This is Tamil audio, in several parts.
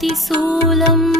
तिशूलम्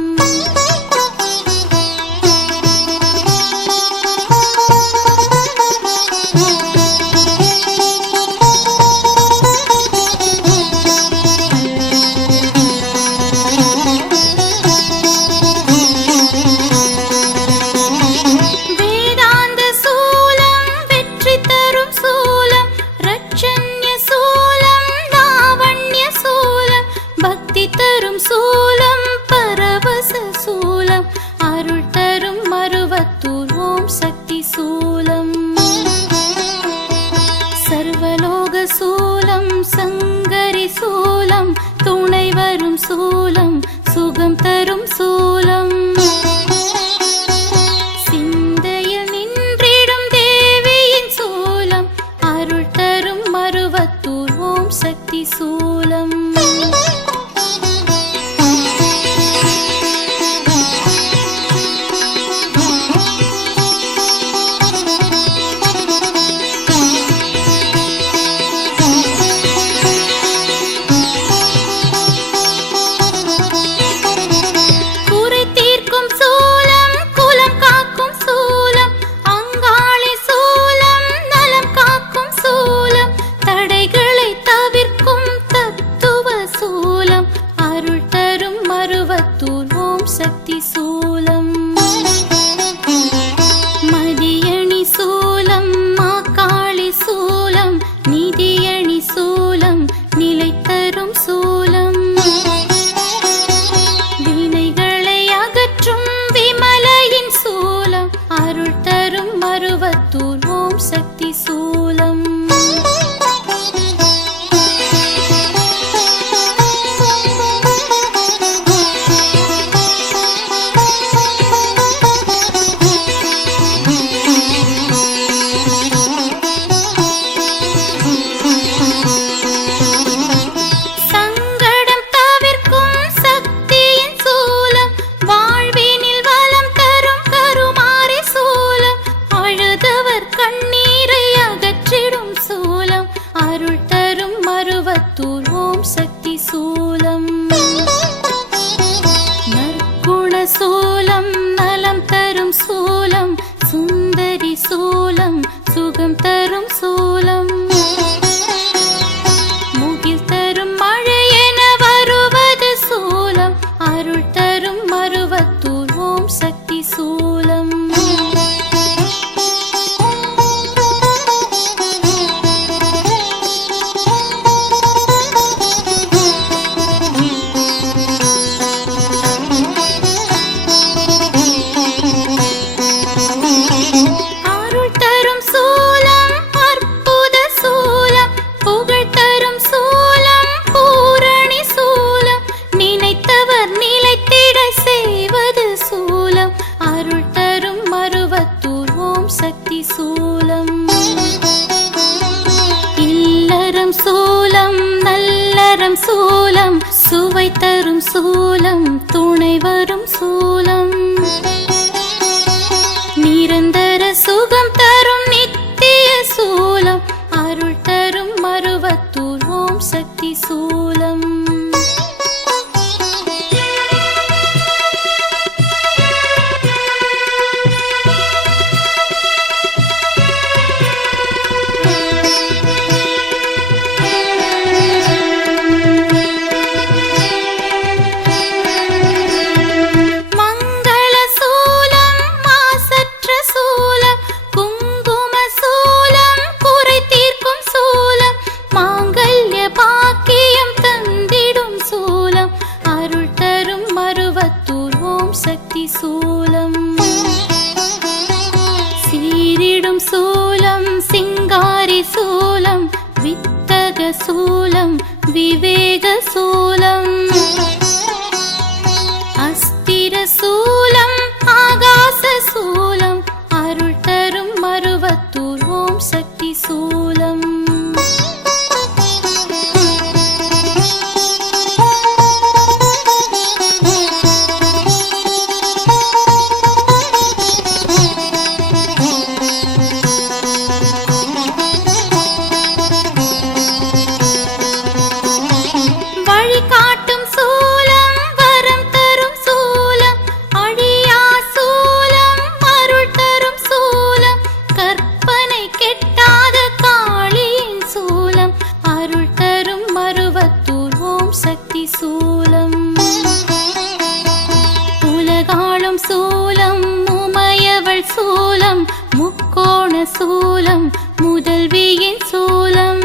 अस्थिरशूलम् आकाशशूलम् சூலம் முக்கோண சூலம் முதல்வியின் சூலம்.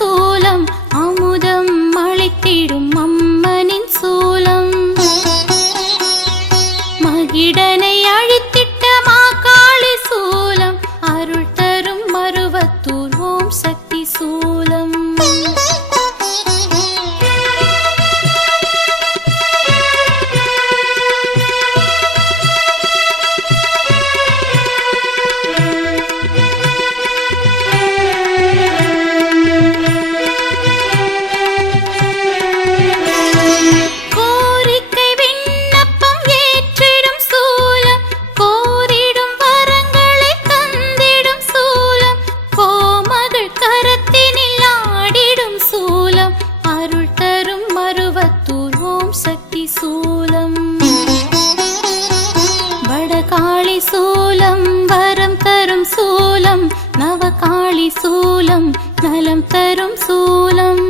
சூலம் அமுதம் அழைத்திடும் அம்மா. சூலம் வரம் தரும் சூலம் நவகாளி சூலம் நலம் தரும் சூலம்.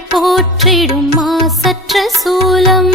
புகழ் போற்றிடும் மாசற்ற சூலம்.